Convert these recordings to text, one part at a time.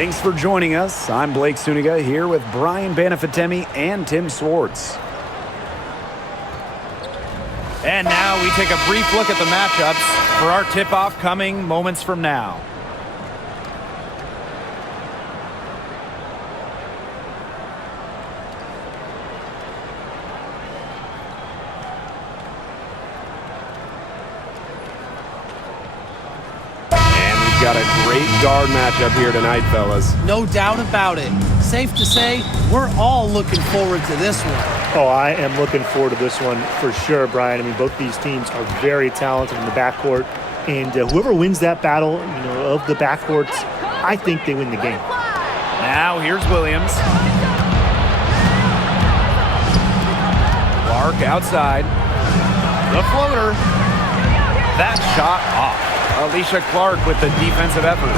Thanks for joining us. I'm Blake Suniga here with Brian Banafitemi and Tim Swartz. And now we take a brief look at the matchups for our tip-off coming moments from now. Got a great guard matchup here tonight, fellas. No doubt about it. Safe to say, we're all looking forward to this one. Oh, I am looking forward to this one for sure, Brian. I mean, both these teams are very talented in the backcourt, and whoever wins that battle, of the backcourts, I think they win the game. Now here's Williams. Clark outside. The floater. That shot off. Alicia Clark with the defensive effort.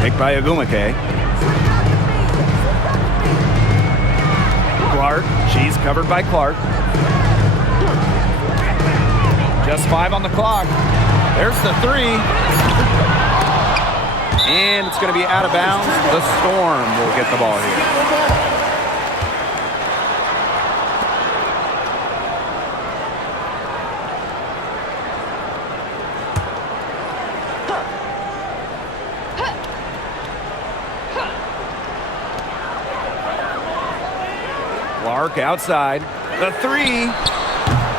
Picked by Agumake. Clark, she's covered by Clark. Just 5 on the clock. There's the 3. And it's going to be out of bounds. The Storm will get the ball here. Clark outside. The 3.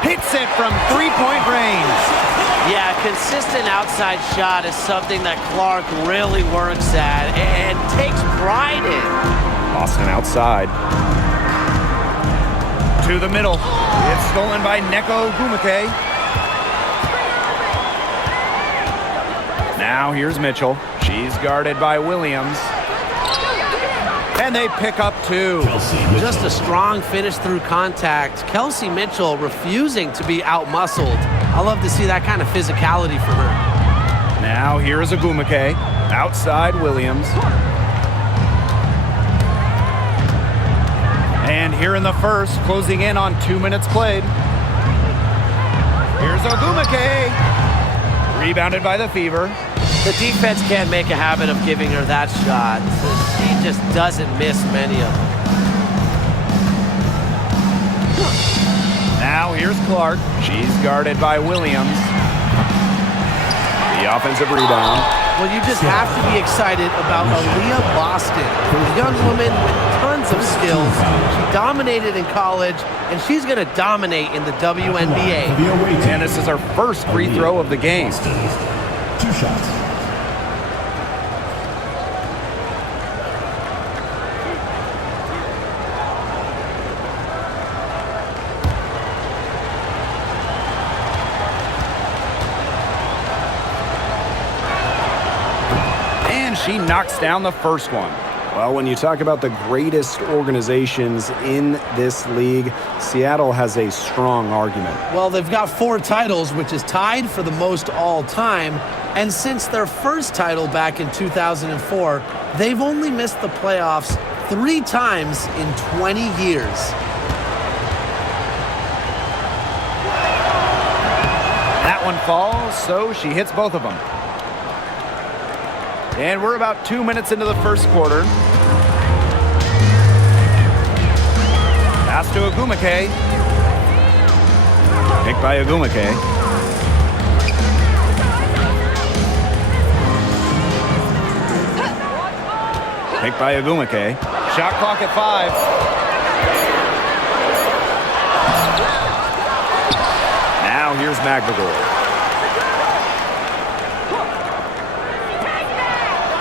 Hits it from three-point range. Yeah, consistent outside shot is something that Clark really works at and takes pride in. Boston outside. To the middle. It's stolen by Neko Gumake. Now here's Mitchell. She's guarded by Williams. And they pick up 2. Just a strong finish through contact. Kelsey Mitchell refusing to be out-muscled. I love to see that kind of physicality from her. Now here's Agumake. Outside Williams. And here in the first, closing in on 2 minutes played. Here's Agumake. Rebounded by the Fever. The defense can't make a habit of giving her that shot. She just doesn't miss many of them. Now here's Clark. She's guarded by Williams. The offensive rebound. Well, you just have to be excited about Aaliyah Boston, a young woman with tons of skills. She dominated in college, and she's going to dominate in the WNBA. And this is her first free throw of the game. 2 shots. She knocks down the first one. Well, when you talk about the greatest organizations in this league, Seattle has a strong argument. Well, they've got 4 titles, which is tied for the most all time. And since their first title back in 2004, they've only missed the playoffs 3 times in 20 years. That one falls, so she hits both of them. And we're about 2 minutes into the first quarter. Pass to Agumake. Picked by Agumake. Picked by Agumake. Shot clock at 5. Now here's McGregor.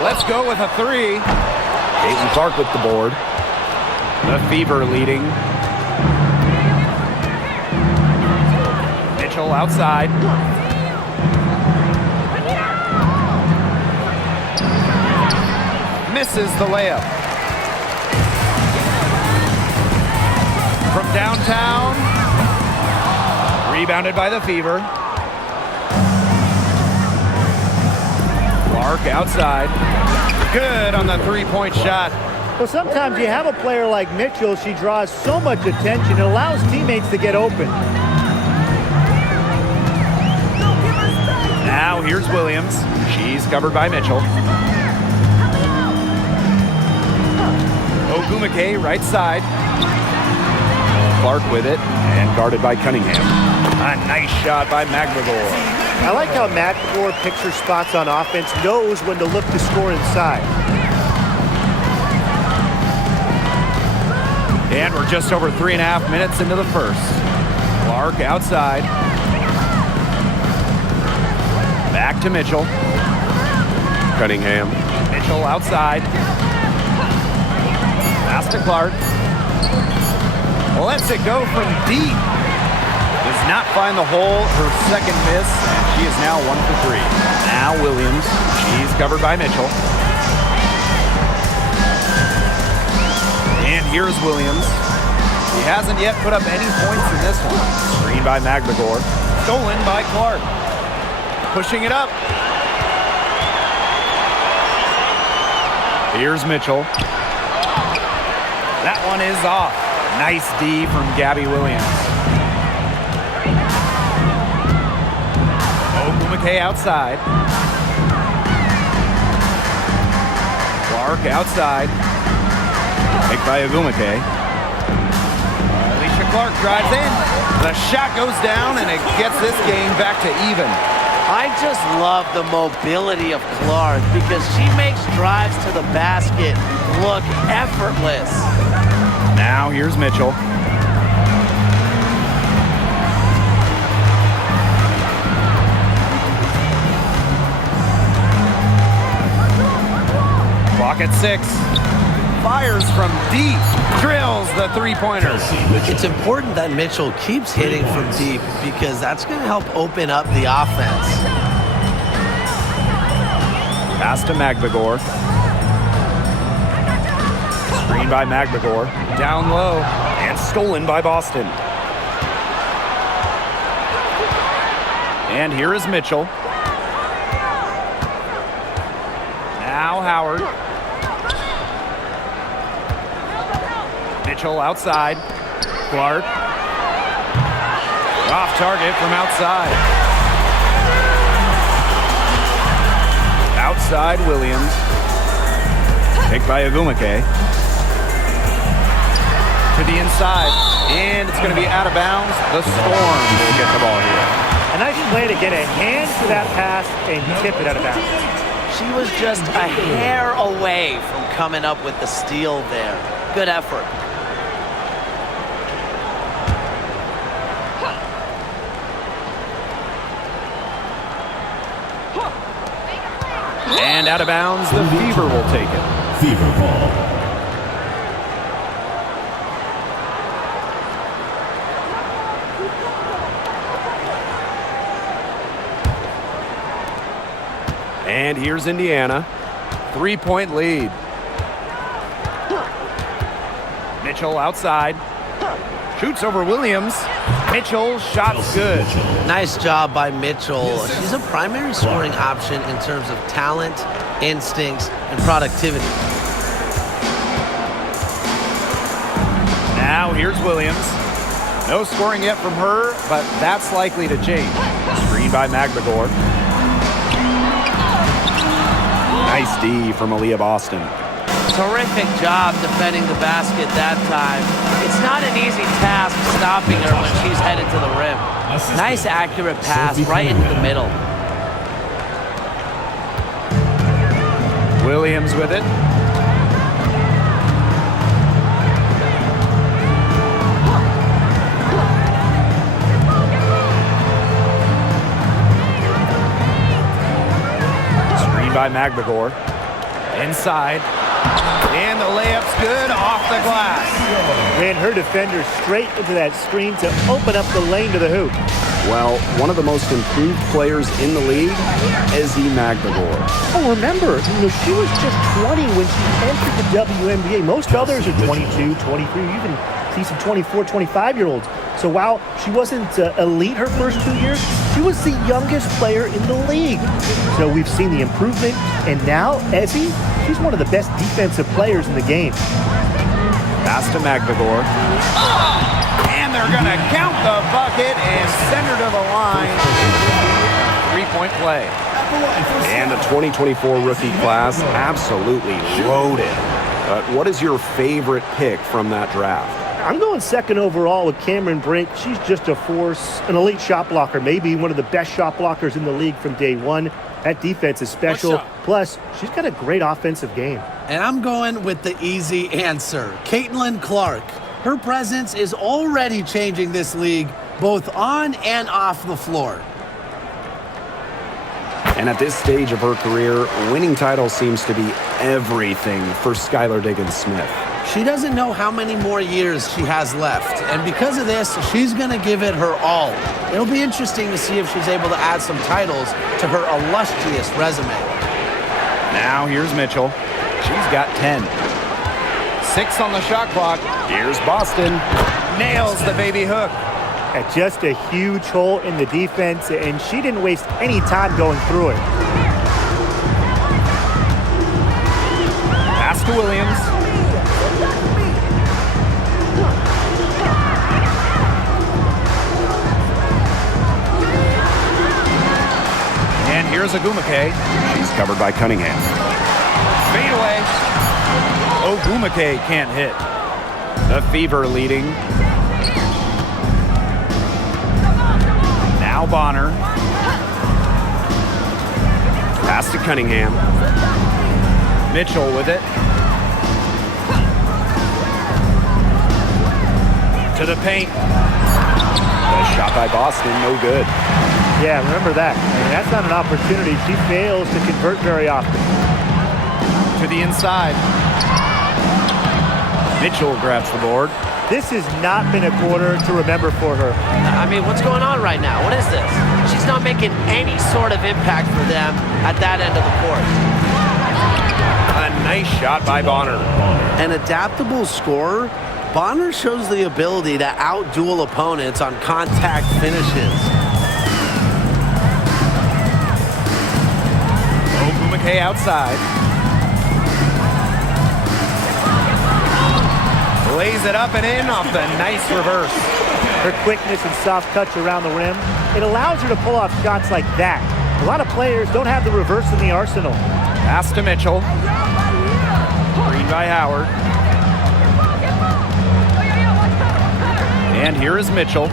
Let's go with a 3. Caitlin Clark with the board. The Fever leading. Mitchell outside. Misses the layup. From downtown. Rebounded by the Fever. Clark outside. Good on the three-point shot. Well, sometimes you have a player like Mitchell. She draws so much attention. It allows teammates to get open. Now here's Williams. She's covered by Mitchell. Ogumake right side. Clark with it and guarded by Cunningham. A nice shot by McGregor. I like how McGregor picks her spots on offense, knows when to look to score inside. And we're just over 3.5 minutes into the first. Clark outside. Back to Mitchell. Cunningham. Mitchell outside. Pass to Clark. Lets it go from deep. Does not find the hole. Her second miss, and she is now 1 for 3. Now Williams. She's covered by Mitchell. And here's Williams. He hasn't yet put up any points in this one. Screen by McGregor. Stolen by Clark. Pushing it up. Here's Mitchell. That one is off. Nice D from Gabby Williams. Ogumake outside. Clark outside. Picked by Ogumake. Alicia Clark drives in. The shot goes down, and it gets this game back to even. I just love the mobility of Clark because she makes drives to the basket look effortless. Now here's Mitchell. Clock at 6. Fires from deep. Drills the three-pointers. It's important that Mitchell keeps hitting from deep because that's going to help open up the offense. Pass to McGregor. Screen by McGregor. Down low. And stolen by Boston. And here is Mitchell. Now Howard. Mitchell outside. Clark. Off target from outside. Outside Williams. Picked by Ogumake. To the inside. And it's going to be out of bounds. The Storm will get the ball here. A nice play to get a hand to that pass and tip it out of bounds. She was just a hair away from coming up with the steal there. Good effort. And out of bounds, the Fever will take it. Fever ball. And here's Indiana. 3-point lead. Mitchell outside. Shoots over Williams. Mitchell, shot's good. Nice job by Mitchell. She's a primary scoring option in terms of talent, instincts, and productivity. Now here's Williams. No scoring yet from her, but that's likely to change. Screen by McGregor. Nice D from Aaliyah Boston. Terrific job defending the basket that time. It's not an easy task stopping her when she's headed to the rim. Nice accurate pass right into the middle. Williams with it. Screen by McGregor. Inside. And the layup's good off the glass. Ran her defender straight into that screen to open up the lane to the hoop. Well, one of the most improved players in the league, Ezzy McGregor. Oh, remember, she was just 20 when she entered the WNBA. Most others are 22, 23, even see some 24, 25-year-olds. So while she wasn't elite her first 2 years, she was the youngest player in the league. So we've seen the improvement, and now Ezzy, she's one of the best defensive players in the game. Pass to McGregor. And they're going to count the bucket and send her to the line. three-point play. And the 2024 rookie class, absolutely loaded. What is your favorite pick from that draft? I'm going second overall with Cameron Brink. She's just a force, an elite shot blocker, maybe one of the best shot blockers in the league from day one. That defense is special. Plus, she's got a great offensive game. And I'm going with the easy answer, Caitlin Clark. Her presence is already changing this league, both on and off the floor. And at this stage of her career, winning titles seems to be everything for Skylar Diggins-Smith. She doesn't know how many more years she has left, and because of this, she's going to give it her all. It'll be interesting to see if she's able to add some titles to her illustrious resume. Now here's Mitchell. She's got 10. 6 on the shot clock. Here's Boston. Nails the baby hook. At just a huge hole in the defense, and she didn't waste any time going through it. Pass to Williams. And here's Ogumake. She's covered by Cunningham. Fade away. Ogumake can't hit. The Fever leading. Now Bonner. Pass to Cunningham. Mitchell with it. To the paint. The shot by Boston, no good. Yeah, remember that. I mean, that's not an opportunity. She fails to convert very often. To the inside. Mitchell grabs the board. This has not been a quarter to remember for her. I mean, what's going on right now? What is this? She's not making any sort of impact for them at that end of the court. A nice shot by Bonner. An adaptable scorer, Bonner shows the ability to out-duel opponents on contact finishes. Ogumake outside. Lays it up and in off the nice reverse. Her quickness and soft touch around the rim, it allows her to pull off shots like that. A lot of players don't have the reverse in the arsenal. Pass to Mitchell. Green by Howard. And here is Mitchell.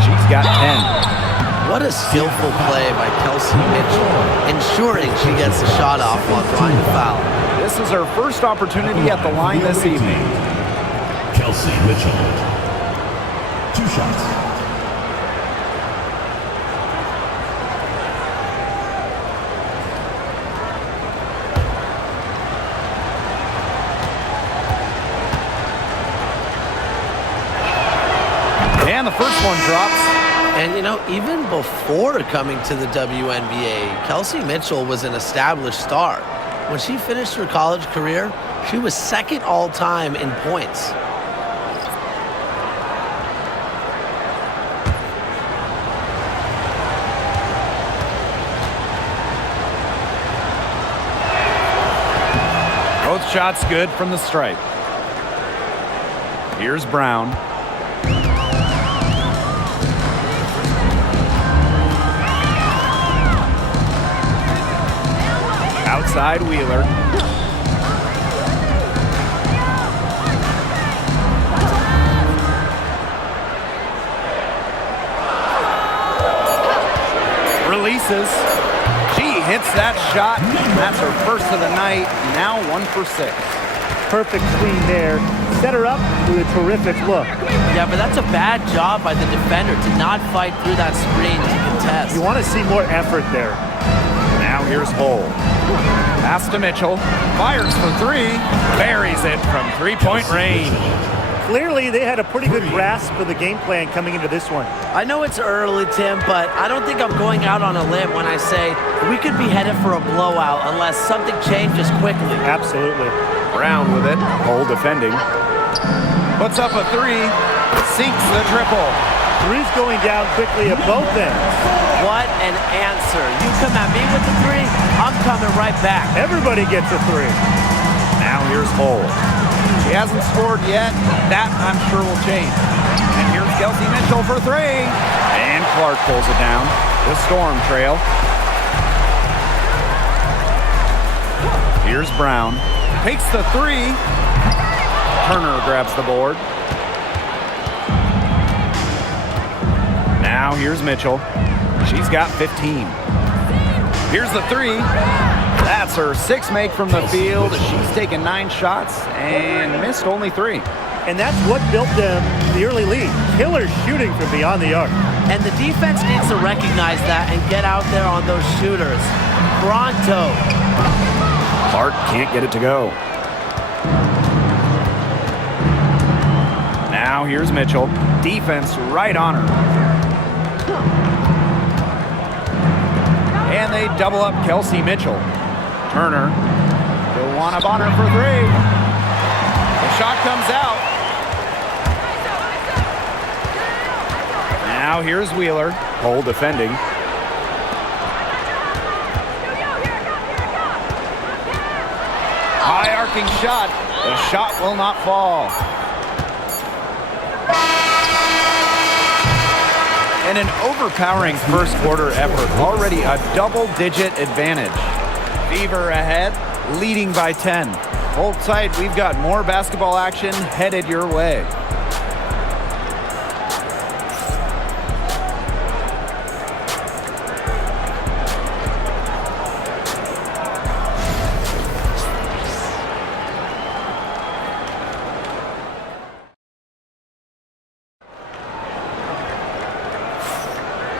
She's got 10. What a skillful play by Kelsey Mitchell, ensuring she gets the shot off while drawing a foul. This is her first opportunity at the line this evening. Kelsey Mitchell. 2 shots. And the first one drops. And, you know, even before coming to the WNBA, Kelsey Mitchell was an established star. When she finished her college career, she was second all-time in points. Both shots good from the stripe. Here's Brown. Outside Wheeler. Releases. She hits that shot. That's her first of the night. Now 1 for 6. Perfect screen there. Set her up with a terrific look. Yeah, but that's a bad job by the defender to not fight through that screen to contest. You want to see more effort there. Now here's Hull. Pass to Mitchell. Fires for 3. Buries it from three-point range. Clearly, they had a pretty good grasp of the game plan coming into this one. I know it's early, Tim, but I don't think I'm going out on a limb when I say we could be headed for a blowout unless something changes quickly. Absolutely. Brown with it. Hull defending. Puts up a 3. Sinks the triple. Three's going down quickly at both ends. What an answer. You come at me with the 3, I'm coming right back. Everybody gets a 3. Now here's Hull. She hasn't scored yet. That, I'm sure, will change. And here's Kelsey Mitchell for three. And Clark pulls it down. The Storm trail. Here's Brown. Takes the three. Turner grabs the board. Now here's Mitchell. She's got 15. Here's the three. That's her sixth make from the field. She's taken 9 shots and missed only 3. And that's what built them the early lead. Killer shooting from beyond the arc. And the defense needs to recognize that and get out there on those shooters. Pronto. Clark can't get it to go. Now here's Mitchell. Defense right on her. And they double up Kelsey Mitchell. Turner. DeWanna Bonner for three. The shot comes out. Now here's Wheeler. Cole defending. High arcing shot. The shot will not fall. And an overpowering first quarter effort. Already a double-digit advantage. Fever ahead, leading by 10. Hold tight, we've got more basketball action headed your way.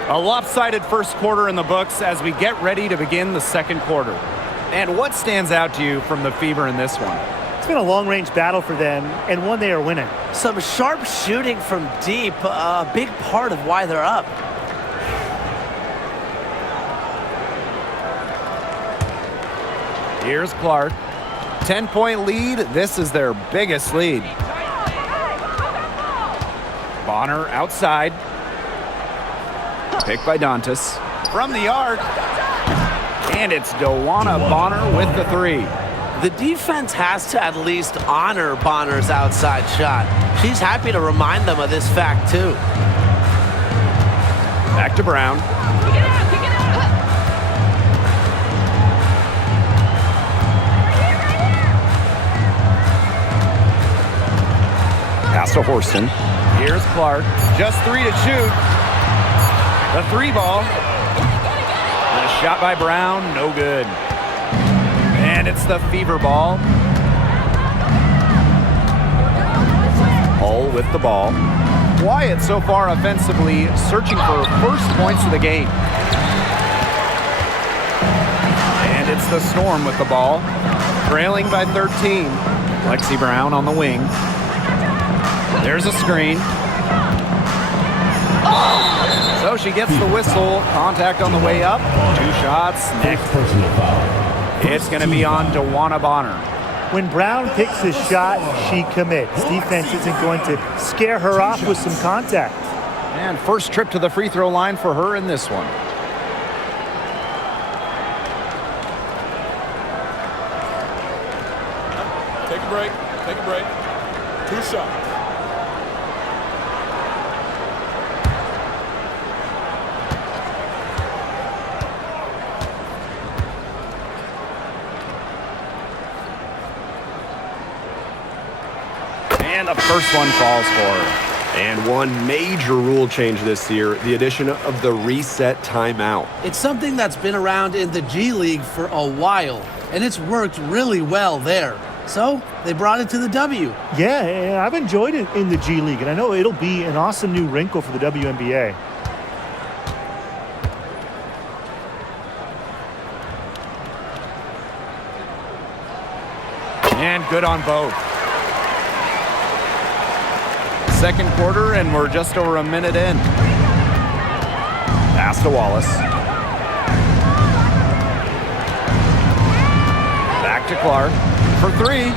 A lopsided first quarter in the books as we get ready to begin the second quarter. And what stands out to you from the Fever in this one? It's been a long-range battle for them, and one they are winning. Some sharp shooting from deep, a big part of why they're up. Here's Clark. 10-point lead. This is their biggest lead. Bonner outside. Picked by Dantas. From the arc. And it's DeWanna Bonner with the three. The defense has to at least honor Bonner's outside shot. She's happy to remind them of this fact, too. Back to Brown. Pass to Horston. Here's Clark. Just 3 to shoot. The 3 ball. And a shot by Brown. No good. And it's the Fever ball. Hull with the ball. Wyatt so far offensively searching for first points of the game. And it's the Storm with the ball. Trailing by 13. Lexi Brown on the wing. There's a screen. So she gets the whistle. Contact on the way up. 2 shots. Next. It's going to be on DeWanna Bonner. When Brown picks his shot, she commits. Defense isn't going to scare her off with some contact. And first trip to the free throw line for her in this one. Take a break. Take a break. 2 shots. And the first one falls for her. And one major rule change this year, the addition of the reset timeout. It's something that's been around in the G League for a while, and it's worked really well there. So they brought it to the W. Yeah, I've enjoyed it in the G League, and I know it'll be an awesome new wrinkle for the WNBA. And good on both. Second quarter, and we're just over a minute in. Pass to Wallace. Back to Clark for 3.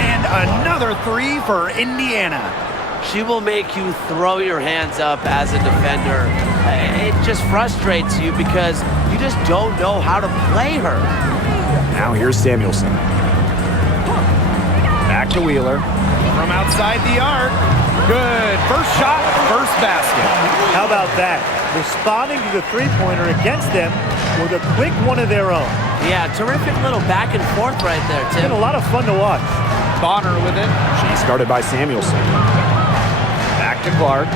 And another 3 for Indiana. She will make you throw your hands up as a defender. It just frustrates you because you just don't know how to play her. Now here's Samuelson. Back to Wheeler. From outside the arc. Good. First shot, first basket. How about that? Responding to the three-pointer against them with a quick one of their own. Yeah, terrific little back and forth right there, It's been Tim. a lot of fun to watch. Bonner with it. She's guarded by Samuelson. Back to Clark.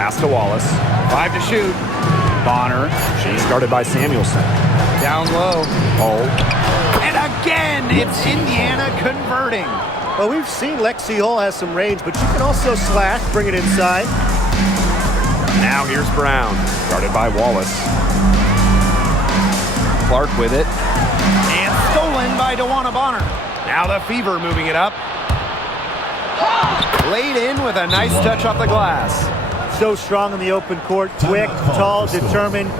Pass to Wallace. 5 to shoot. Bonner. She's guarded by Samuelson. Down low. Hole. And again, it's Indiana converting. Well, we've seen Lexi Hull has some range, but she can also slash, bring it inside. Now here's Brown. Guarded by Wallace. Clark with it. And stolen by DeWanna Bonner. Now the Fever moving it up. Laid in with a nice touch off the glass. So strong in the open court, quick, tall, determined.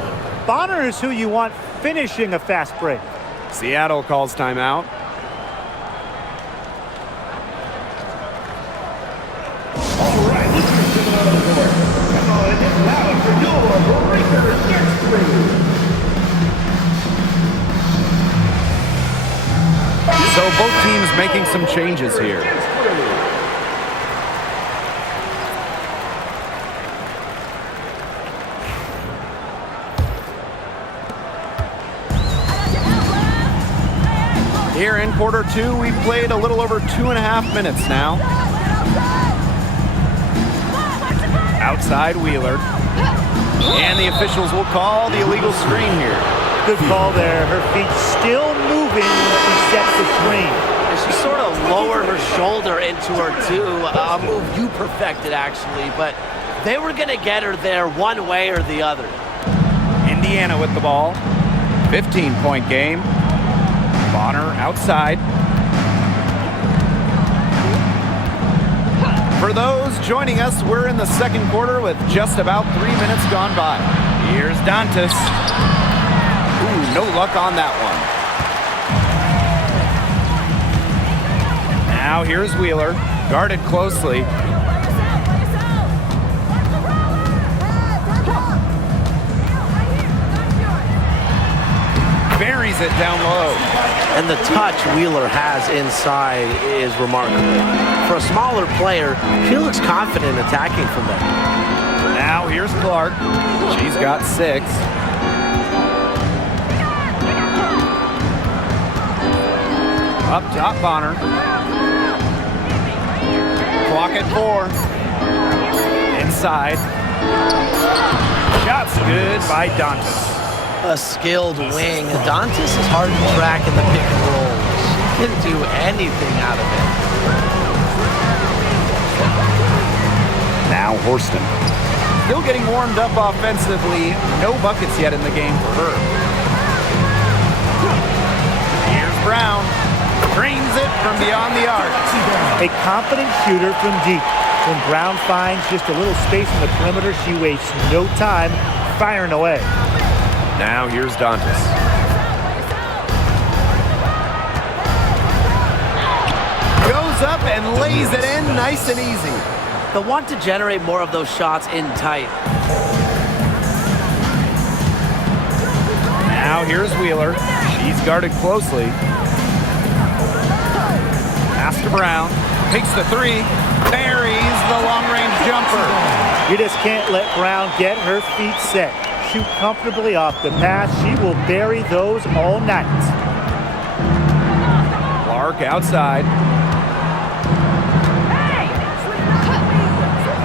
Bonner is who you want finishing a fast break. Seattle calls timeout. All right, let's get it on the court. Come on, it's loud for your breaker next three. So both teams making some changes here. Here in quarter two, we've played a little over 2.5 minutes now. Outside Wheeler. And the officials will call the illegal screen here. Good call there. Her feet still moving when she sets the screen. And she sort of lowered her shoulder into her, too. A move you perfected, actually. But they were going to get her there one way or the other. Indiana with the ball. 15-point game. Bonner outside. For those joining us, we're in the second quarter with just about 3 minutes gone by. Here's Dantas. Ooh, no luck on that one. Now here's Wheeler, guarded closely. Buries it down low. And the touch Wheeler has inside is remarkable. For a smaller player, she looks confident attacking from there. Now here's Clark. She's got 6. Up top, Bonner. Clock at 4. Inside. Shot's good by Dantas. A skilled wing. Dantas is hard to track in the pick and roll. She can do anything out of it. Now Horston. Still getting warmed up offensively. No buckets yet in the game for her. Here's Brown. Drains it from beyond the arc. A confident shooter from deep. When Brown finds just a little space in the perimeter, she wastes no time firing away. Now here's Dantas. Goes up and lays it in nice and easy. They'll want to generate more of those shots in tight. Now here's Wheeler. She's guarded closely. Pass to Brown. Takes the 3. Buries the long-range jumper. You just can't let Brown get her feet set. Shoot comfortably off the pass. She will bury those all night. Clark outside.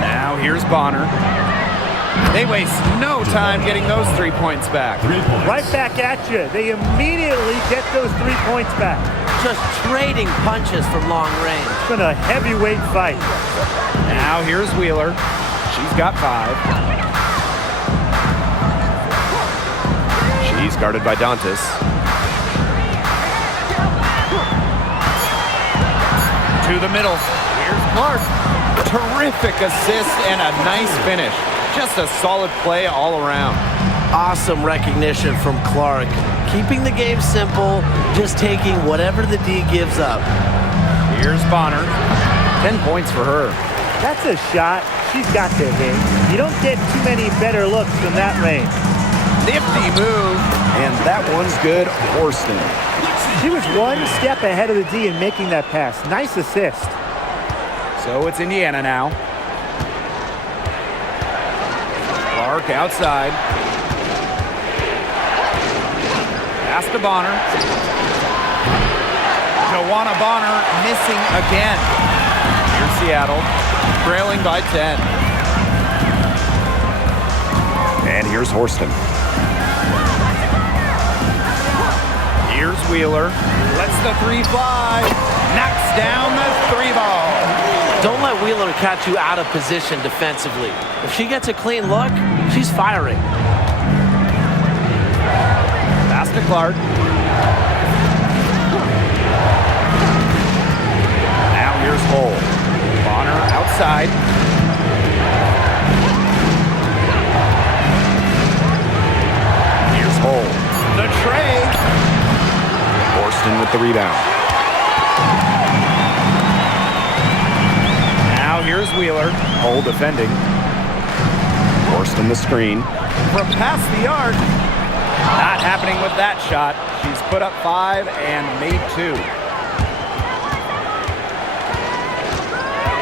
Now here's Bonner. They waste no time getting those 3 points back. 3 points. Right back at you. They immediately get those 3 points back. Just trading punches from long range. It's been a heavyweight fight. Now here's Wheeler. She's got 5. She's guarded by Dantas. To the middle. Here's Clark. Terrific assist and a nice finish. Just a solid play all around. Awesome recognition from Clark. Keeping the game simple, just taking whatever the D gives up. Here's Bonner. 10 points for her. That's a shot she's got to hit. You don't get too many better looks from that range. Nifty move. And That one's good. Horston. She was one step ahead of the D in making that pass. Nice assist. So it's Indiana now. Clark outside. Pass to Bonner. Joanna Bonner missing again. Here's Seattle, trailing by 10. And here's Horston. Here's Wheeler. Lets the three fly. Knocks down the three ball. Don't let Wheeler catch you out of position defensively. If she gets a clean look, she's firing. Pass to Clark. Now here's Cole. Bonner outside. Here's Cole. The tray. Horston with the rebound. Now here's Wheeler. Cole defending. Horston the screen. From past the arc. Not happening with that shot. She's put up 5 and made 2.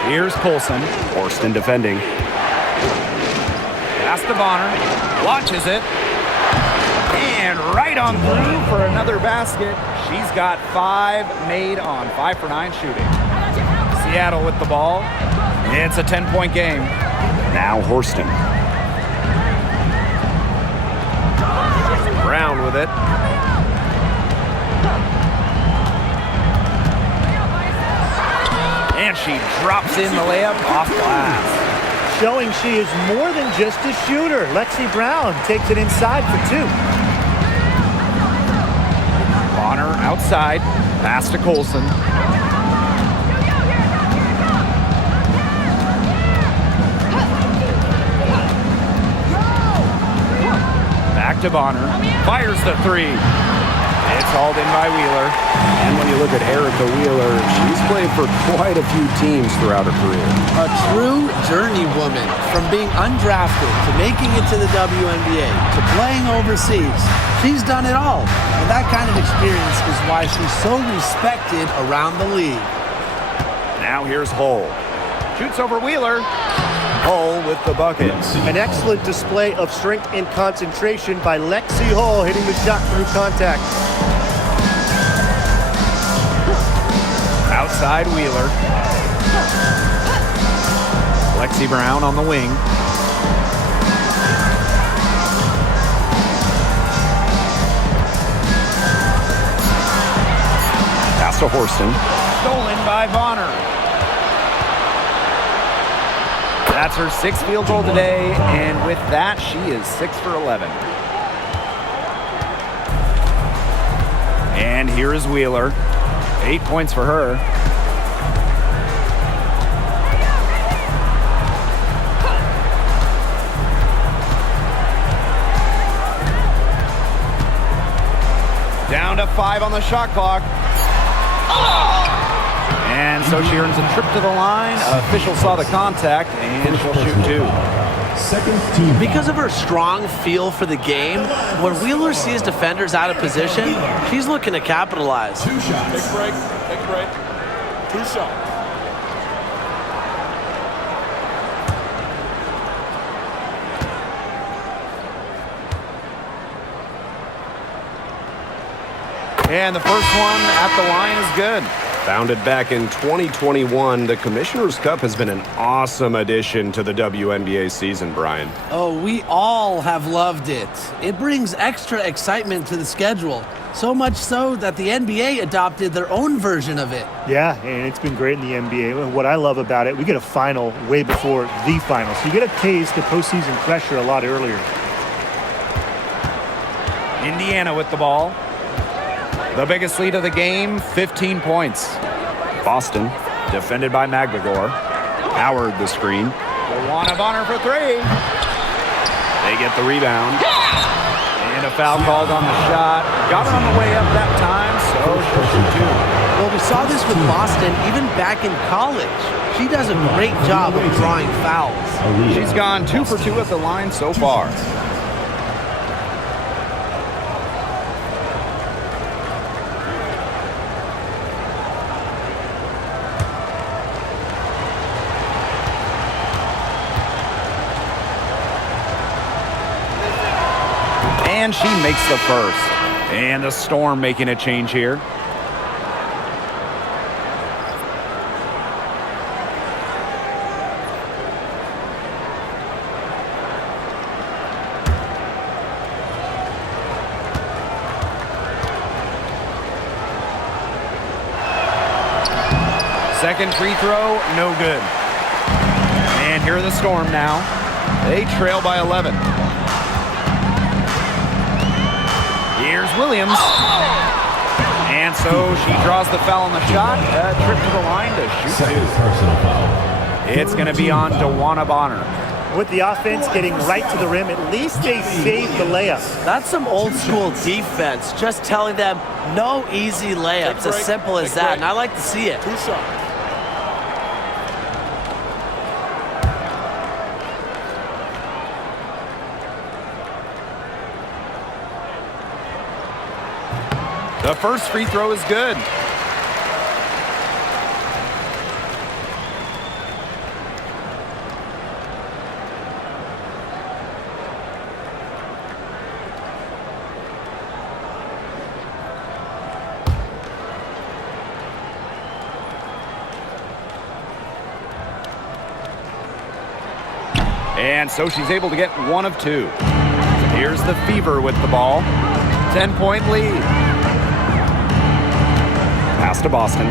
Here's Colson. Horston defending. Pass to Bonner. Launches it. And right on through for another basket. She's got 5 made on 5 for 9 shooting. Seattle with the ball. It's a 10-point game. Now Horston. Brown with it. And she drops in the layup off glass. Showing she is more than just a shooter. Lexi Brown takes it inside for 2. Bonner outside. Pass to Colson. Back to Bonner. Fires the 3. It's hauled in by Wheeler. And when you look at Erica Wheeler, she's played for quite a few teams throughout her career. A true journey woman, from being undrafted to making it to the WNBA to playing overseas. She's done it all. And that kind of experience is why she's so respected around the league. Now here's Hull. Shoots over Wheeler. Hull with the bucket. An excellent display of strength and concentration by Lexi Hull, hitting the shot through contact. Outside Wheeler. Lexi Brown on the wing. Pass to Horston. Stolen by Bonner. That's her 6th field goal today, and with that, she is 6 for 11. And here is Wheeler. 8 points for her. Down to 5 on the shot clock. And so she earns a trip to the line. Official saw the contact, and she'll shoot 2. Because of her strong feel for the game, when Wheeler sees defenders out of position, she's looking to capitalize. 2 shots. Take a break. Take a break. 2 shots. And the first one at the line is good. Founded back in 2021, the Commissioner's Cup has been an awesome addition to the WNBA season, Brian. Oh, we all have loved it. It brings extra excitement to the schedule. So much so that the NBA adopted their own version of it. Yeah, and it's been great in the NBA. And what I love about it, we get a final way before the final. So you get a taste of postseason pressure a lot earlier. Indiana with the ball. The biggest lead of the game, 15 points. Boston, Defended by McGregor. Howard the screen. Joanna Bonner for 3. They get the rebound. And a foul called on the shot. Got her on the way up that time, so she'll shoot 2. Well, we saw this with Boston even back in college. She does a great job of drawing fouls. She's gone 2 for 2 at the line so far. And she makes the first. And the Storm making a change here. Second free throw, no good. And here are the Storm now. They trail by 11. Here's Williams. And so she draws the foul on the shot. A trip to the line to shoot two. Personal foul. It's going to be on DeWanna Bonner. With the offense getting right to the rim, at least they saved the layup. That's some old school defense, just telling them no easy layups, as simple as that, and I like to see it. 2 shots. The first free throw is good. And so she's able to get 1 of 2. Here's the Fever with the ball. 10-point lead. Pass to Boston.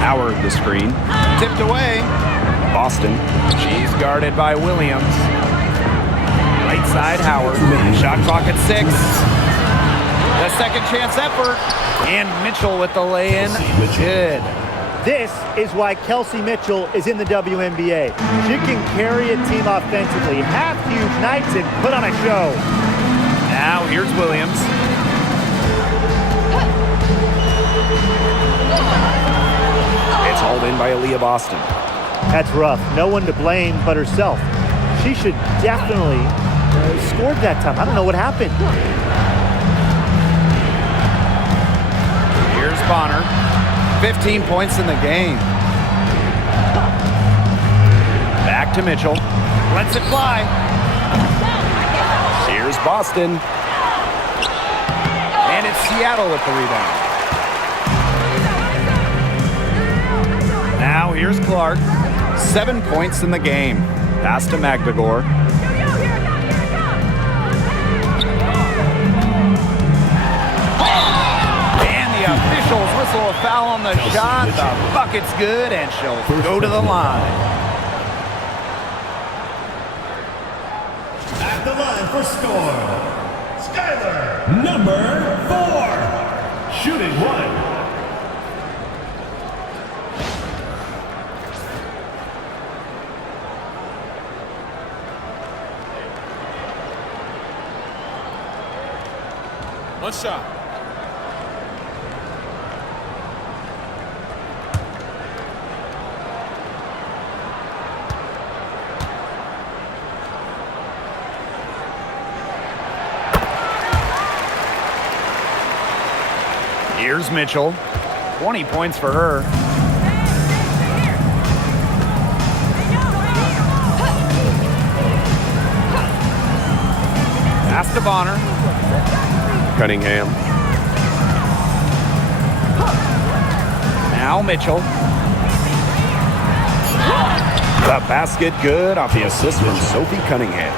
Howard the screen. Tipped away. Boston. She's guarded by Williams. Right side Howard. Shot clock at 6. The second chance effort. And Mitchell with the lay-in. Good. This is why Kelsey Mitchell is in the WNBA. She can carry a team offensively, have huge nights, and put on a show. Now here's Williams. It's hauled in by Aaliyah Boston. That's rough. No one to blame but herself. She should definitely scored that time. I don't know what happened. Here's Bonner. 15 points in the game. Back to Mitchell. Lets it fly. Here's Boston. And it's Seattle with the rebound. Now here's Clark. 7 points in the game. Pass to Magdagor. And the officials whistle a foul on the shot. The bucket's good, and she'll go to the line. At the line for Storm, Skyler, number 4. Shooting 1. One shot. Here's Mitchell. 20 points for her. Pass to Bonner. Cunningham. Now Mitchell. The basket good off the assist from Sophie Cunningham.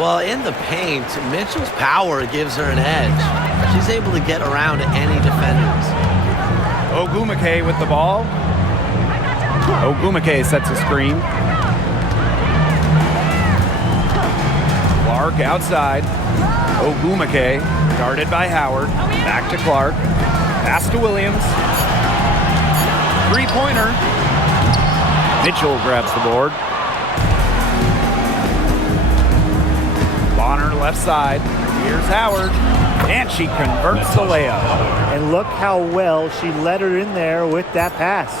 Well, in the paint, Mitchell's power gives her an edge. She's able to get around any defenders. Ogumake with the ball. Ogumake sets a screen. Clark outside. Ogumake guarded by Howard. Back to Clark. Pass to Williams. Three-pointer. Mitchell grabs the board. Bonner left side. Here's Howard. And she converts the layup. And look how well she let her in there with that pass.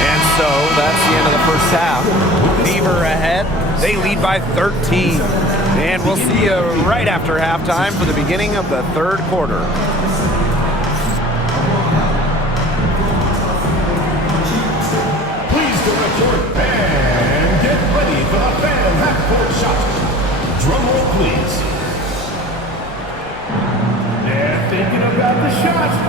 And so that's the end of the first half. Fever ahead. They lead by 13. And we'll see you right after halftime for the beginning of the third quarter. Please go report and get ready for the fan half-court shot.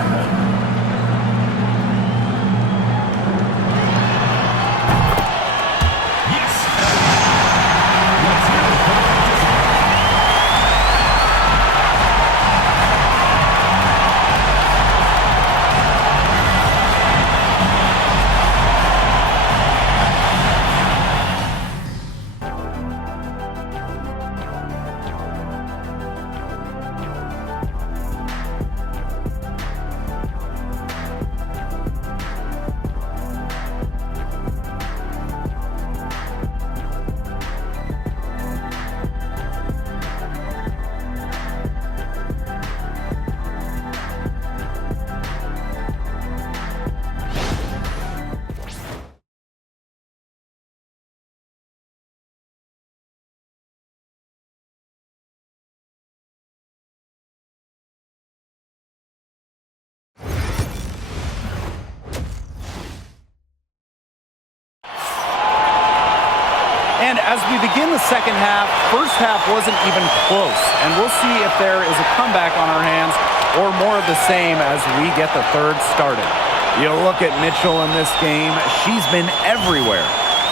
And as we begin the second half, first half wasn't even close. And we'll see if there is a comeback on our hands or more of the same as we get the third started. You look at Mitchell in this game, she's been everywhere.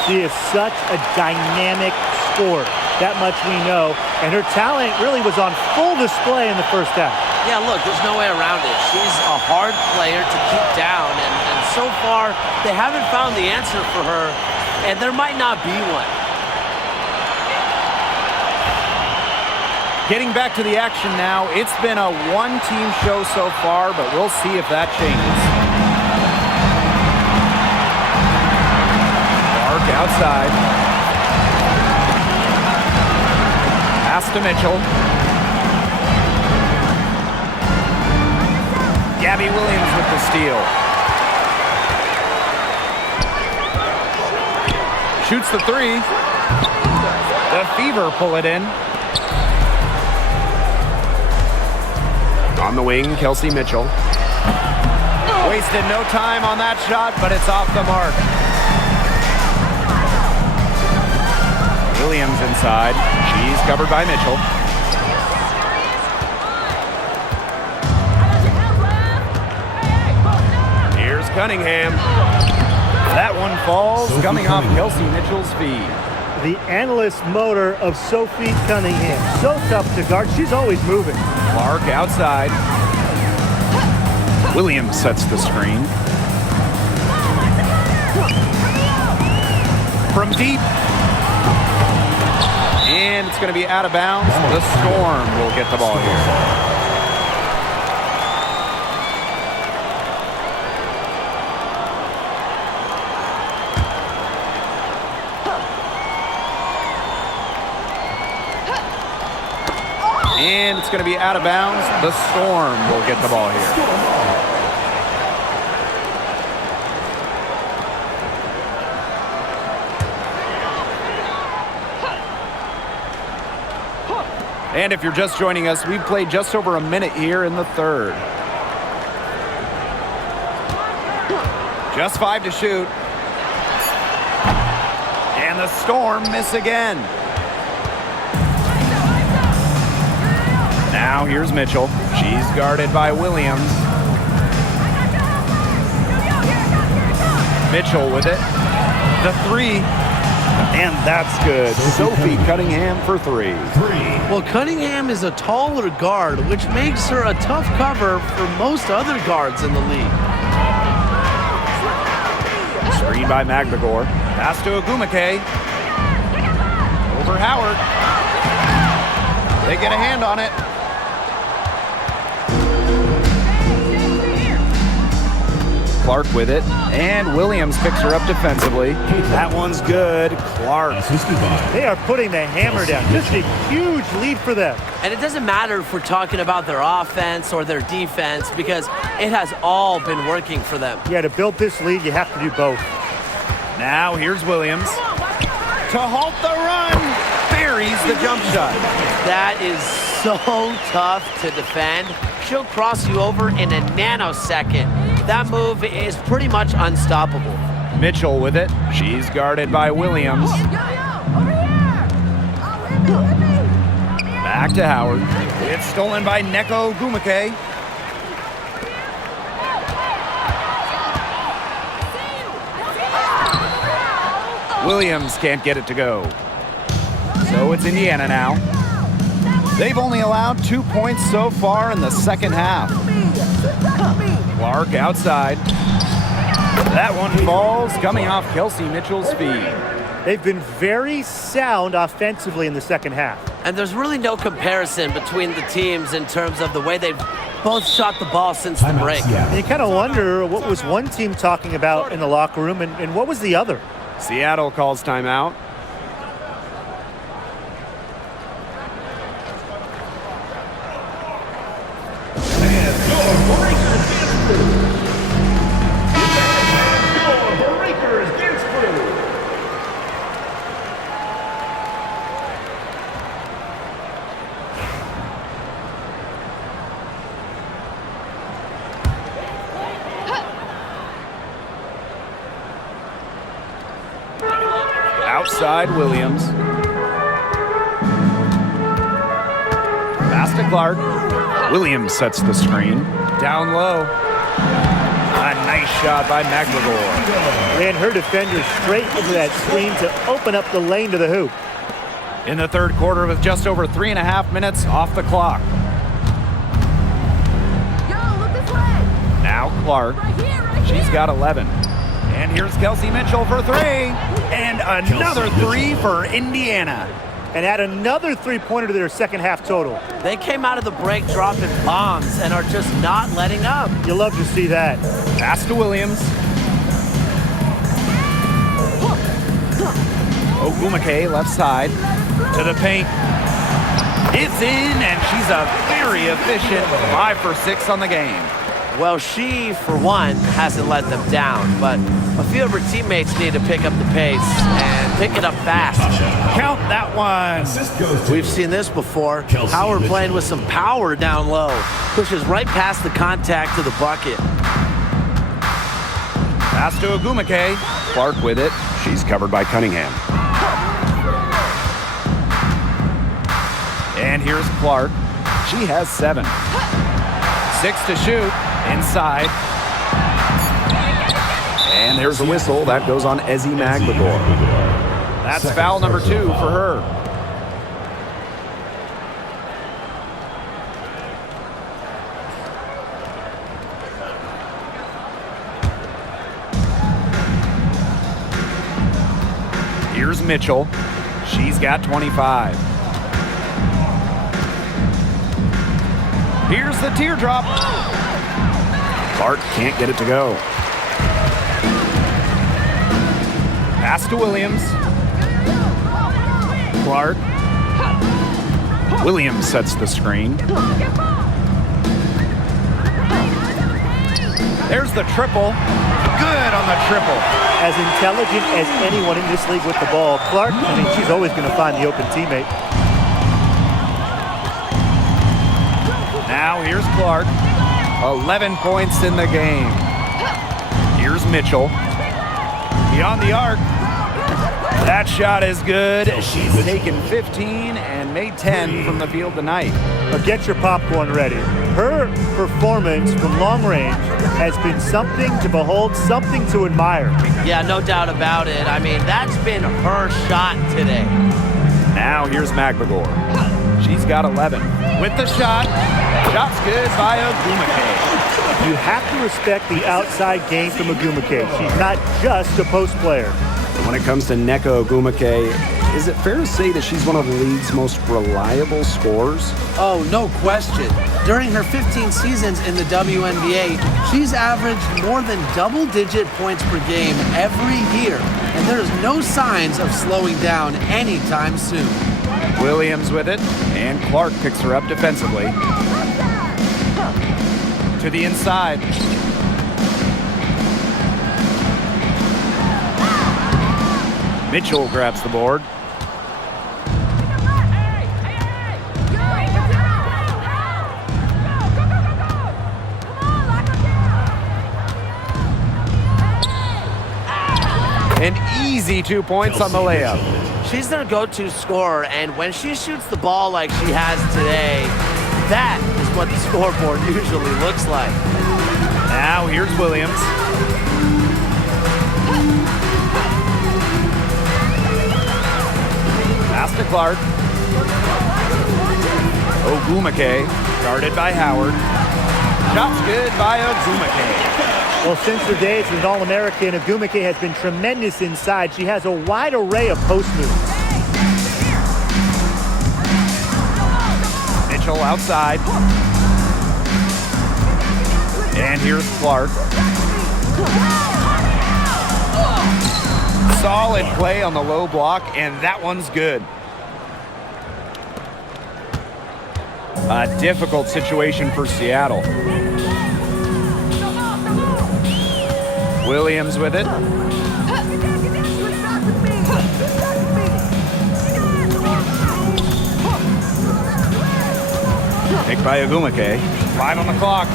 She is such a dynamic scorer. That much we know. And her talent really was on full display in the first half. Yeah, look, there's no way around it. She's a hard player to keep down, and so far, they haven't found the answer for her, and there might not be one. Getting back to the action now, it's been a one-team show so far, but we'll see if that changes. Clark outside. Pass to Mitchell. Gabby Williams with the steal. Shoots the three. The Fever pull it in. On the wing, Kelsey Mitchell. Wasted no time on that shot, but it's off the mark. Williams inside. She's covered by Mitchell. Here's Cunningham. That one falls, coming off Kelsey Mitchell's feed. The analyst motor of Sophie Cunningham. So tough to guard. She's always moving. Clark outside. Williams sets the screen. From deep. And it's going to be out of bounds. The Storm will get the ball here. And it's going to be out of bounds. The Storm will get the ball here. And if you're just joining us, we've played just over a minute here in the third. Just 5 to shoot. And the Storm miss again. Now here's Mitchell. She's guarded by Williams. Mitchell with it. The three. And that's good. Sophie Cunningham for three. Well, Cunningham is a taller guard, which makes her a tough cover for most other guards in the league. Screen by Magdagor. Pass to Agumake. Over Howard. They get a hand on it. Clark with it, and Williams picks her up defensively. That one's good. Clark. They are putting the hammer down. Just a huge lead for them. And it doesn't matter if we're talking about their offense or their defense, because it has all been working for them. Yeah, to build this lead, you have to do both. Now here's Williams. To halt the run. Buries the jump shot. That is so tough to defend. She'll cross you over in a nanosecond. That move is pretty much unstoppable. Mitchell with it. She's guarded by Williams. Back to Howard. It's stolen by Neko Gumake. Williams can't get it to go. So it's Indiana now. They've only allowed 2 points so far in the second half. Clark outside. That one falls, coming off Kelsey Mitchell's feed. They've been very sound offensively in the second half. And there's really no comparison between the teams in terms of the way they've both shot the ball since the break. And you kind of wonder what was one team talking about in the locker room and what was the other? Seattle calls timeout. Outside Williams. Pass to Clark. Williams sets the screen. Down low. A nice shot by McGregor. Ran her defender straight into that screen to open up the lane to the hoop. In the third quarter with just over 3.5 minutes off the clock. Now Clark. She's got 11. And here's Kelsey Mitchell for three. And another three for Indiana. And add another three-pointer to their second half total. They came out of the break dropping bombs and are just not letting up. You'll love to see that. Pass to Williams. Ogumake left side to the paint. It's in, and she's a very efficient 5 for 6 on the game. Well, she, for one, hasn't let them down, but a few of her teammates need to pick up the pace and pick it up fast. Count that one. We've seen this before. Howard playing with some power down low. Pushes right past the contact to the bucket. Pass to Ogumake. Clark with it. She's covered by Cunningham. And here's Clark. She has 7. 6 to shoot. Inside. And there's a whistle. That goes on Ezzy McGregor. That's foul number 2 for her. Here's Mitchell. She's got 25. Here's the teardrop. Clark can't get it to go. Pass to Williams. Clark. Williams sets the screen. There's the triple. Good on the triple. As intelligent as anyone in this league with the ball, Clark, she's always going to find the open teammate. Now here's Clark. 11 points in the game. Here's Mitchell. Beyond the arc. That shot is good. She's taken 15 and made 10 from the field tonight. But get your popcorn ready. Her performance from long range has been something to behold, something to admire. Yeah, no doubt about it. I mean, that's been her shot today. Now here's McGregor. She's got 11. With the shot. Shot's good by Ogumake. You have to respect the outside game from Ogumake. She's not just a post player. When it comes to Nneka Ogumake, is it fair to say that she's one of the league's most reliable scorers? Oh, no question. During her 15 seasons in the WNBA, she's averaged more than double-digit points per game every year, and there's no signs of slowing down anytime soon. Williams with it, and Clark picks her up defensively. To the inside. Mitchell grabs the board. An easy 2 points on the layup. She's their go-to scorer, and when she shoots the ball like she has today, that is what the scoreboard usually looks like. Now here's Williams. to Clark. Ogumake, guarded by Howard. Shot's good by Ogumake. Well, since her days as an All-American, Ogumake has been tremendous inside. She has a wide array of post moves. Mitchell outside. And here's Clark. Solid play on the low block, and that one's good. A difficult situation for Seattle. Williams with it. Picked by Ogumake. 5 on the clock.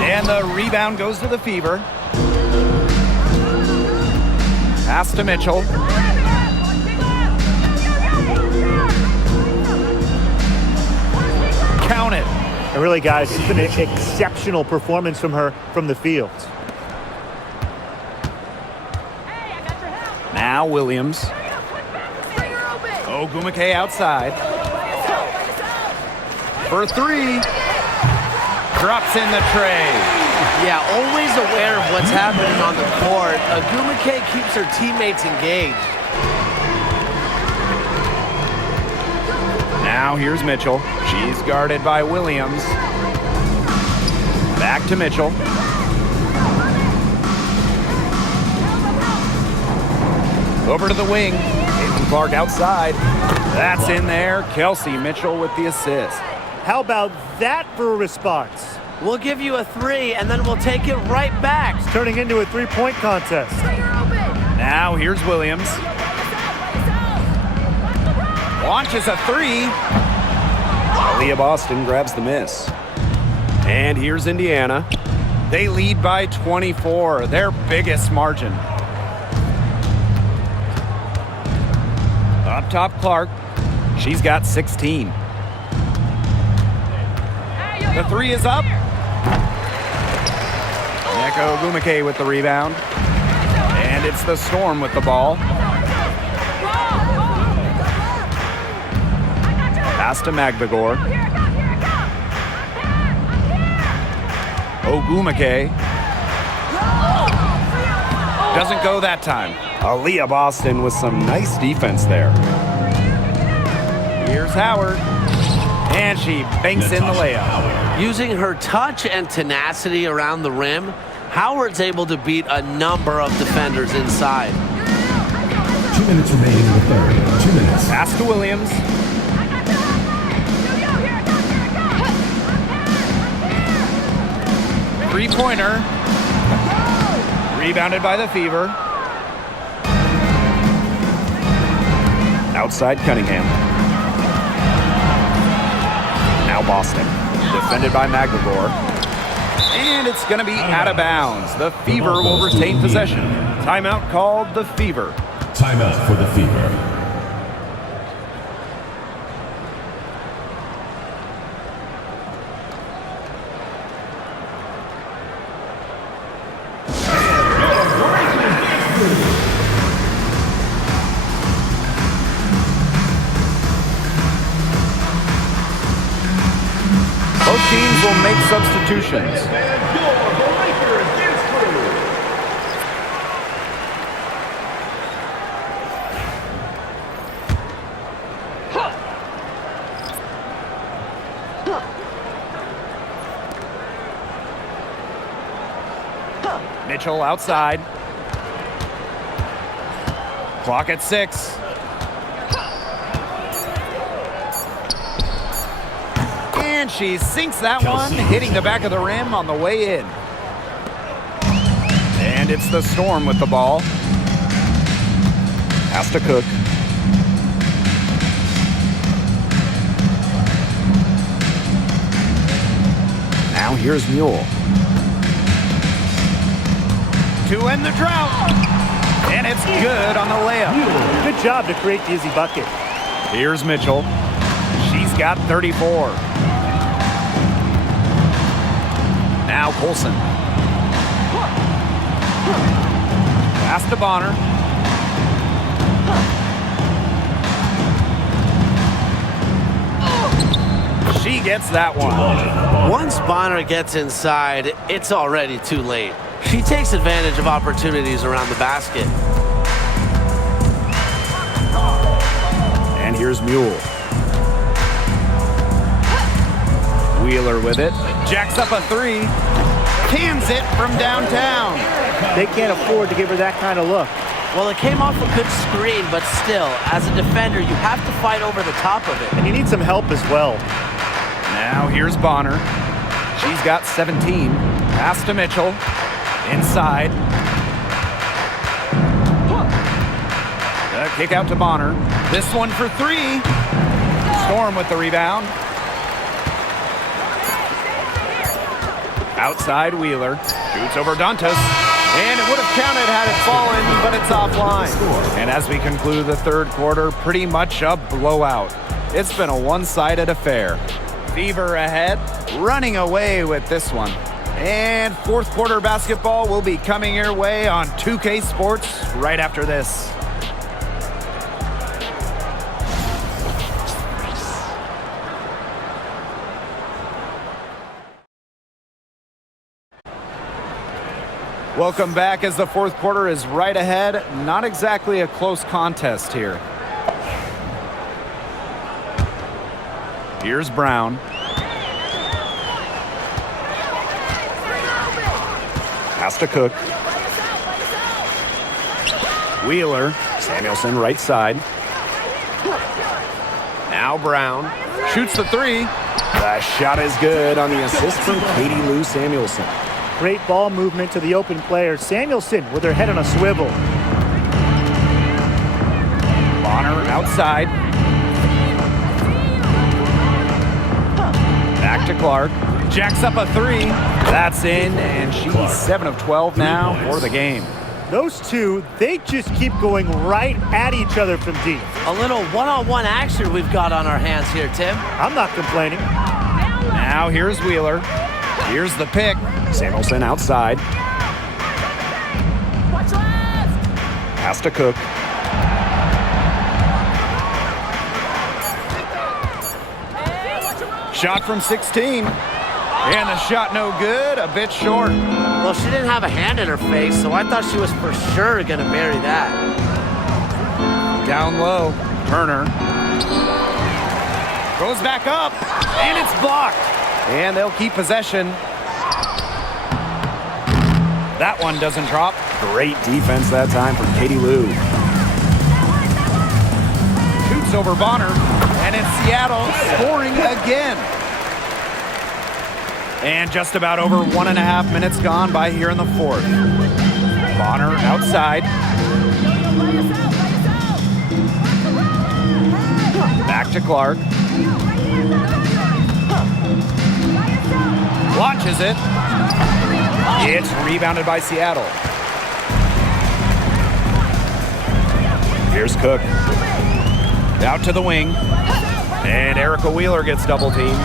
And the rebound goes to the Fever. Pass to Mitchell. Count it. And really, guys, it's been an exceptional performance from her from the field. Now Williams. Ogumake outside. For 3. Drops in the tray. Yeah, always aware of what's happening on the court. Ogumake keeps her teammates engaged. Now here's Mitchell. She's guarded by Williams. Back to Mitchell. Over to the wing. Caitlin Clark outside. That's in there. Kelsey Mitchell with the assist. How about that for a response? We'll give you a 3, and then we'll take it right back. It's turning into a three-point contest. Now here's Williams. Launches a 3. Aaliyah Boston grabs the miss. And here's Indiana. They lead by 24, their biggest margin. Up top, Clark. She's got 16. The 3 is up. Neko Ogumake with the rebound. And it's the Storm with the ball. Pass to Magdagor. Ogumake. Doesn't go that time. Aaliyah Boston with some nice defense there. Here's Howard. And she banks in the layup. Using her touch and tenacity around the rim, Howard's able to beat a number of defenders inside. 2 minutes remaining in the third. 2 minutes. Pass to Williams. Three-pointer. Rebounded by the Fever. Outside Cunningham. Now Boston. Defended by Magdagor. And it's going to be out of bounds. The Fever will retain possession. Timeout called the Fever. Timeout for the Fever. Both teams will make substitutions. Mitchell outside. Clock at 6. And she sinks that one, hitting the back of the rim on the way in. And it's the Storm with the ball. Pass to Cook. Now here's Mule. To end the drought. And it's good on the layup. Good job to create the easy bucket. Here's Mitchell. She's got 34. Now Colson. Pass to Bonner. gets that one. Once Bonner gets inside, it's already too late. She takes advantage of opportunities around the basket. And here's Mule. Wheeler with it. Jacks up a three. Cans it from downtown. They can't afford to give her that kind of look. Well, it came off a good screen, but still, as a defender, you have to fight over the top of it. And you need some help as well. Now here's Bonner. She's got 17. Pass to Mitchell. Inside. The kick out to Bonner. This one for three. Storm with the rebound. Outside Wheeler. Shoots over Dantas. And it would have counted had it fallen, but it's offline. And as we conclude the third quarter, pretty much a blowout. It's been a one-sided affair. Fever ahead, running away with this one. And fourth quarter basketball will be coming your way on 2K Sports right after this. Welcome back as the fourth quarter is right ahead. Not exactly a close contest here. Here's Brown. Pass to Cook. Wheeler. Samuelson right side. Now Brown. Shoots the three. The shot is good on the assist from Katie Lou Samuelson. Great ball movement to the open player. Samuelson with her head on a swivel. Bonner outside. Back to Clark. Jacks up a three. That's in, and she's 7 of 12 now for the game. Those two, they just keep going right at each other from deep. A little one-on-one action we've got on our hands here, Tim. I'm not complaining. Now here's Wheeler. Here's the pick. Samuelson outside. Pass to Cook. Shot from 16. And the shot no good, a bit short. Well, she didn't have a hand in her face, so I thought she was for sure going to bury that. Down low, Turner. Goes back up, and it's blocked. And they'll keep possession. That one doesn't drop. Great defense that time from Katie Lou. Shoots over Bonner, and it's Seattle scoring again. And just about over 1.5 minutes gone by here in the fourth. Bonner outside. Back to Clark. Launches it. It's rebounded by Seattle. Here's Cook. Out to the wing. And Erica Wheeler gets double teamed.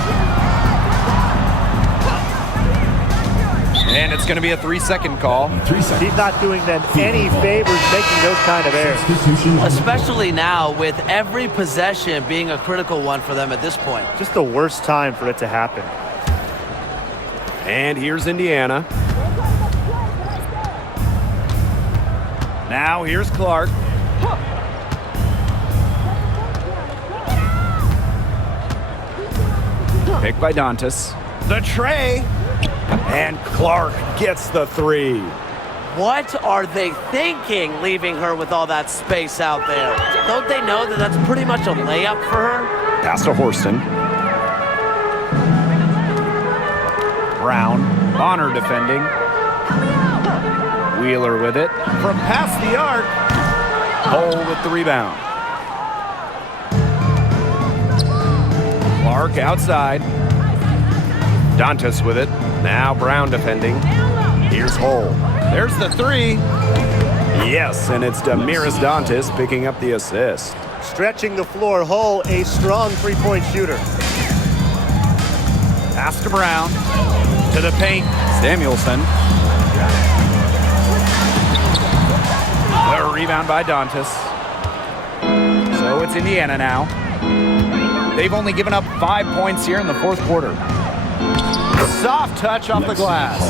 And it's going to be a 3-second call. 3 seconds. She's not doing them any favors making those kind of errors. Substitution. Especially now with every possession being a critical one for them at this point. Just the worst time for it to happen. And here's Indiana. Now here's Clark. Picked by Dantas. The tray. And Clark gets the three. What are they thinking, leaving her with all that space out there? Don't they know that that's pretty much a layup for her? Pass to Horston. Brown. Bonner defending. Wheeler with it. From past the arc. Hole with the rebound. Clark outside. Dantas with it. Now Brown defending. Here's Hole. There's the three. Yes, and it's Damiris Dantas picking up the assist. Stretching the floor, Hull, a strong three-point shooter. Pass to Brown. To the paint. Samuelson. The rebound by Dantas. So it's Indiana now. They've only given up 5 points here in the fourth quarter. Soft touch off the glass.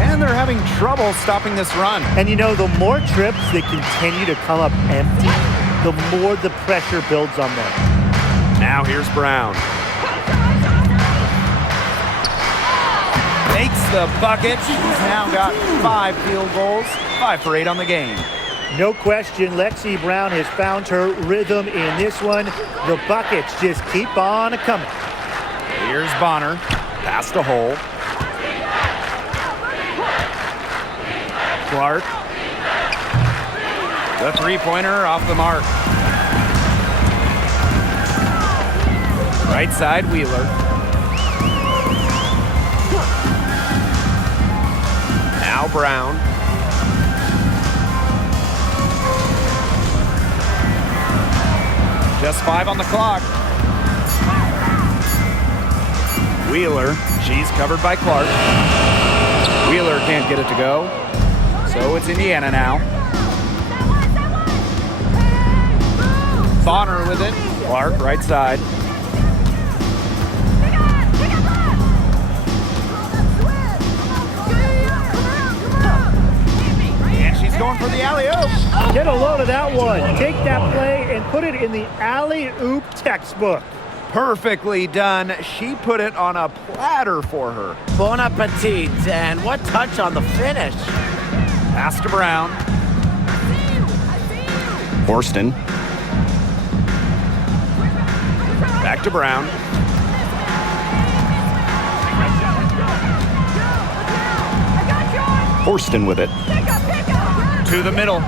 And they're having trouble stopping this run. And you know, the more trips that continue to come up empty, the more the pressure builds on them. Now here's Brown. Makes the bucket. She's now got 5 field goals, 5 for 8 on the game. No question, Lexi Brown has found her rhythm in this one. The buckets just keep on coming. Here's Bonner. Pass to Hole. Clark. The three-pointer off the mark. Right side, Wheeler. Now Brown. Just 5 on the clock. Wheeler. She's covered by Clark. Wheeler can't get it to go. So it's Indiana now. Bonner with it. Clark, right side. And she's going for the alley-oop. Get a load of that one. Take that play and put it in the alley-oop textbook. Perfectly done. She put it on a platter for her. Bon appetit, and what touch on the finish. Pass to Brown. Horston. Back to Brown. Horston with it. To the middle.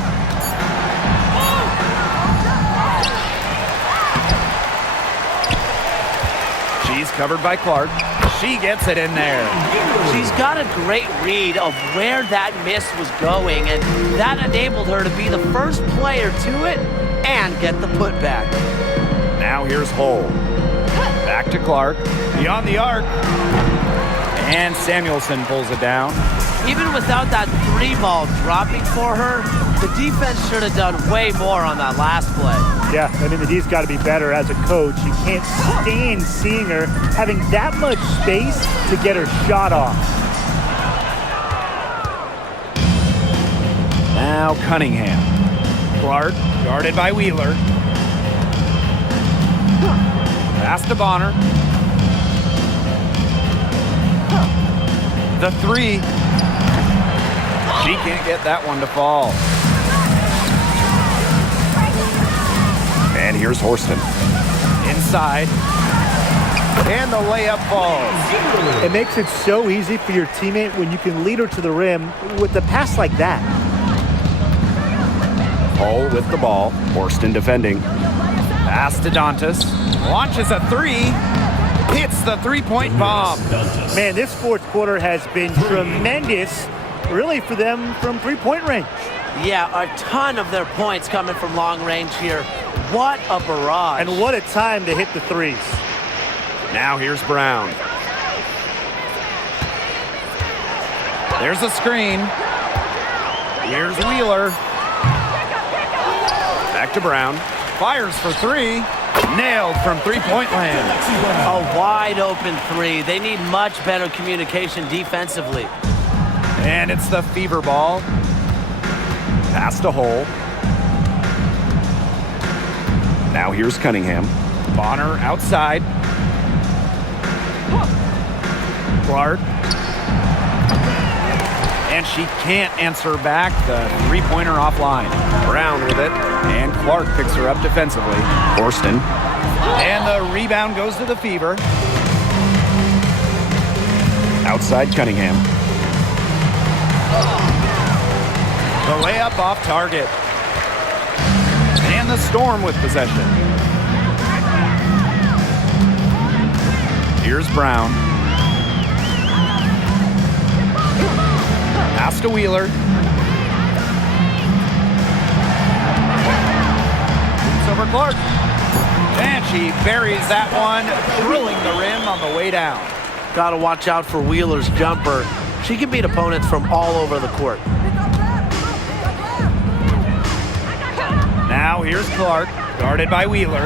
She's covered by Clark. She gets it in there. She's got a great read of where that miss was going, and that enabled her to be the first player to it and get the putback. Now here's Hole. Back to Clark. Beyond the arc. And Samuelson pulls it down. Even without that 3-ball dropping for her, the defense should have done way more on that last play. Yeah, I mean, the D's got to be better as a coach. You can't stand seeing her having that much space to get her shot off. Now Cunningham. Clark, guarded by Wheeler. Pass to Bonner. The 3. She can't get that one to fall. And here's Horston. Inside. And the layup falls. It makes it so easy for your teammate when you can lead her to the rim with a pass like that. Hole with the ball. Horston defending. Pass to Dantas. Launches a 3. Hits the three-point bomb. Man, this fourth quarter has been tremendous, really, for them from three-point range. Yeah, a ton of their points coming from long range here. What a barrage. And what a time to hit the threes. Now here's Brown. There's a screen. Here's Wheeler. Back to Brown. Fires for 3. Nailed from three-point land. A wide open 3. They need much better communication defensively. And it's the fever ball. Pass to Hole. Now here's Cunningham. Bonner outside. Clark. And she can't answer back the three-pointer offline. Brown with it. And Clark picks her up defensively. Horston. And the rebound goes to the Fever. Outside Cunningham. The layup off target. And the Storm with possession. Here's Brown. Pass to Wheeler. It's over Clark. And she buries that one, drilling the rim on the way down. Got to watch out for Wheeler's jumper. She can beat opponents from all over the court. Now Now here's Clark, guarded by Wheeler.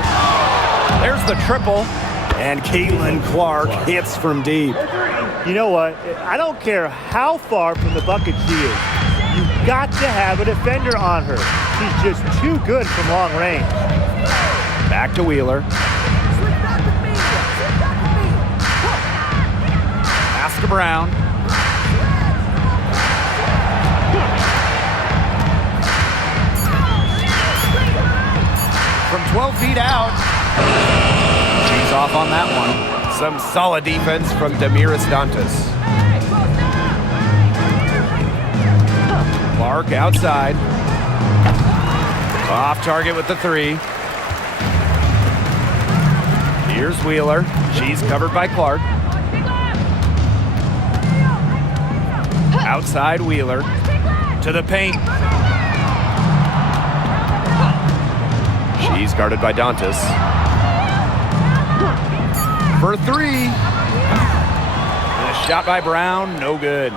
There's the triple. And Caitlin Clark hits from deep. You know what? I don't care how far from the bucket she is. You've got to have a defender on her. She's just too good from long range. Back to Wheeler. Pass to Brown. From 12 feet out. She's off on that one. Some solid defense from Damiris Dantas. Clark outside. Off target with the three. Here's Wheeler. She's covered by Clark. Outside Wheeler. To the paint. She's guarded by Dantas. For three. And a shot by Brown, no good.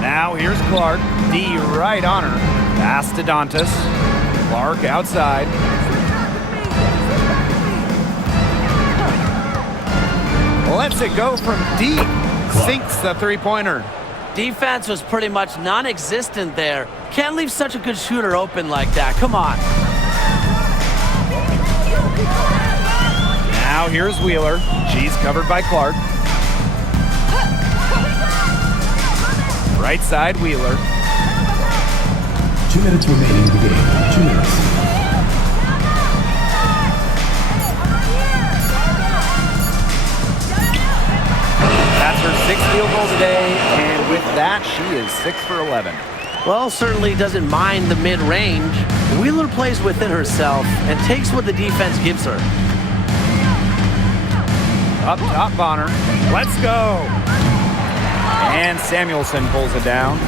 Now here's Clark. D right on her. Pass to Dantas. Clark outside. Lets it go from deep. Sinks the three-pointer. Defense was pretty much non-existent there. Can't leave such a good shooter open like that. Come on. Now here's Wheeler. She's covered by Clark. Right side Wheeler. 2 minutes remaining in the game. 2 minutes. That's her 6th field goal today, and with that, she is 6 for 11. Well, certainly doesn't mind the mid-range. Wheeler plays within herself and takes what the defense gives her. Up top, Bonner. Let's go. And Samuelson pulls it down.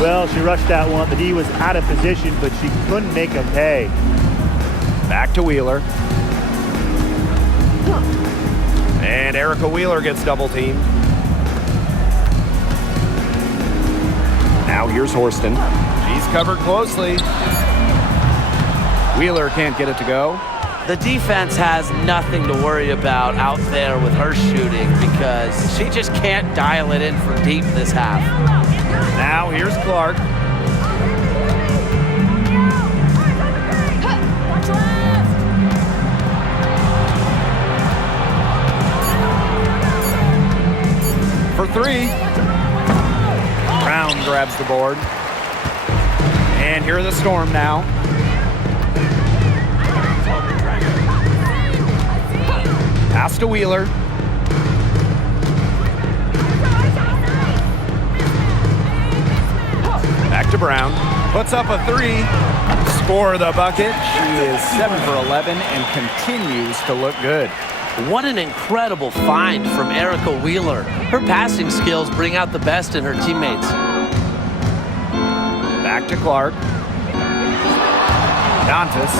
Well, she rushed that one. The D was out of position, but she couldn't make them pay. Back to Wheeler. And Erica Wheeler gets double teamed. Now here's Horston. She's covered closely. Wheeler can't get it to go. The defense has nothing to worry about out there with her shooting because she just can't dial it in from deep this half. Now here's Clark. For three. Brown grabs the board. And here are the Storm now. Pass to Wheeler. Back to Brown. Puts up a three. Score the bucket. She is 7 for 11 and continues to look good. What an incredible find from Erica Wheeler. Her passing skills bring out the best in her teammates. Back to Clark. Dantas.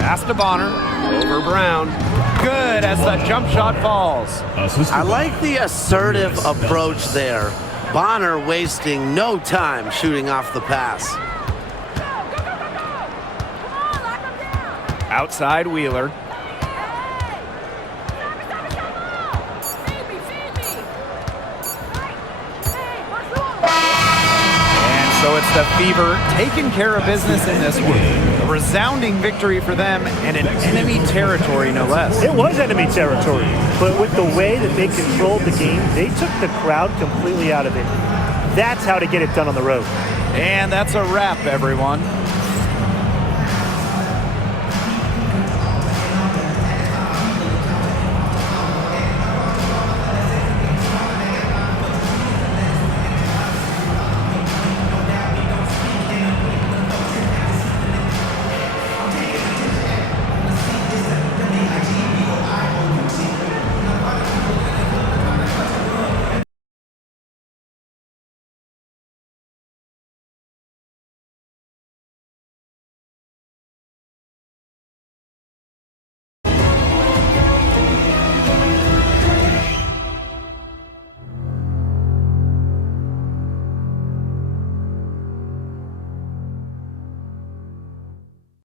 Pass to Bonner. Over Brown. Good as the jump shot falls. I like the assertive approach there. Bonner wasting no time shooting off the pass. Outside Wheeler. And so it's the Fever taking care of business in this one. A resounding victory for them and in enemy territory, no less. It was enemy territory, but with the way that they controlled the game, they took the crowd completely out of it. That's how to get it done on the road. And that's a wrap, everyone.